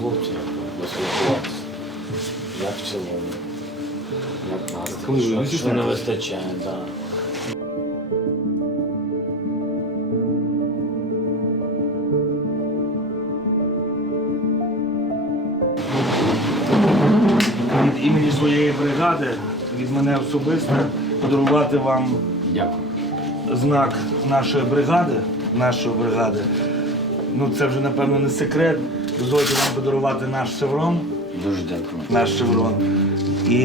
хлопців поспілкуватися. Як в цілому. Як ви що, що не вистачає, так. Від імені своєї бригади, від мене особисто, подарувати вам Дякую. знак нашої бригади, нашої бригади. Ну це вже напевно не секрет. Дозвольте вам подарувати наш шеврон, Дуже дякую. наш шеврон і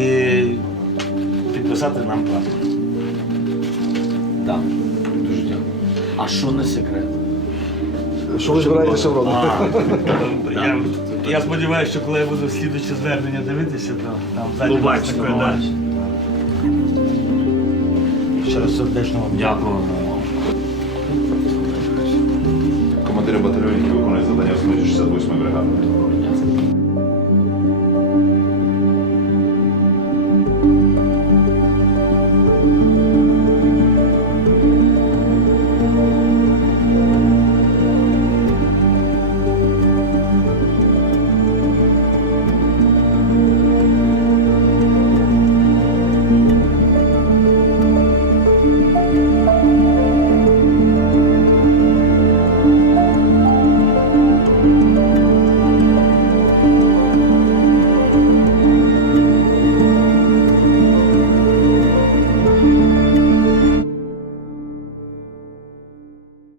підписати нам прапор. Да. Дуже дякую. А що не секрет? Що ви збираєте шеврон? А, я, я сподіваюся, що коли я буду слідуюче звернення дивитися, то там ззаді Побачите, буде, побачите. Ще раз сердечно вам Дякую. Командири батальйонів,